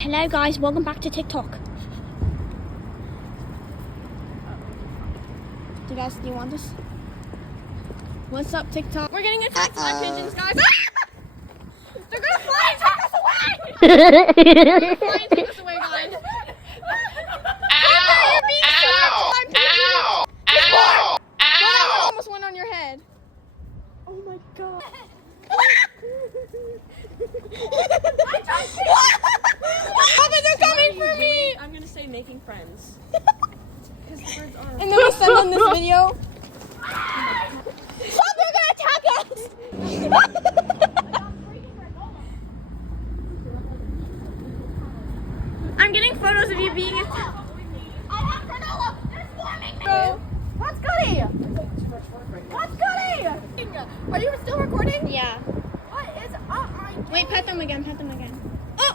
Hello guys, welcome back to TikTok. Do you want this? What's up, TikTok? We're getting attacked by pigeons, guys. They're gonna fly and take us away! They're gonna fly and take us away, guys. Ow! Ow! Ow! Ow! Ow! Almost went on your head. Oh my god. They're coming for me! I'm gonna say making friends. And then we send them this video. Stop, they're gonna attack us! I'm getting photos of you being attacked. I have granola! They're swarming me! Bro, what's Goody? What's Goody? Are you still recording? Yeah. What is up, my... Wait, pet them again, pet them again. Oh!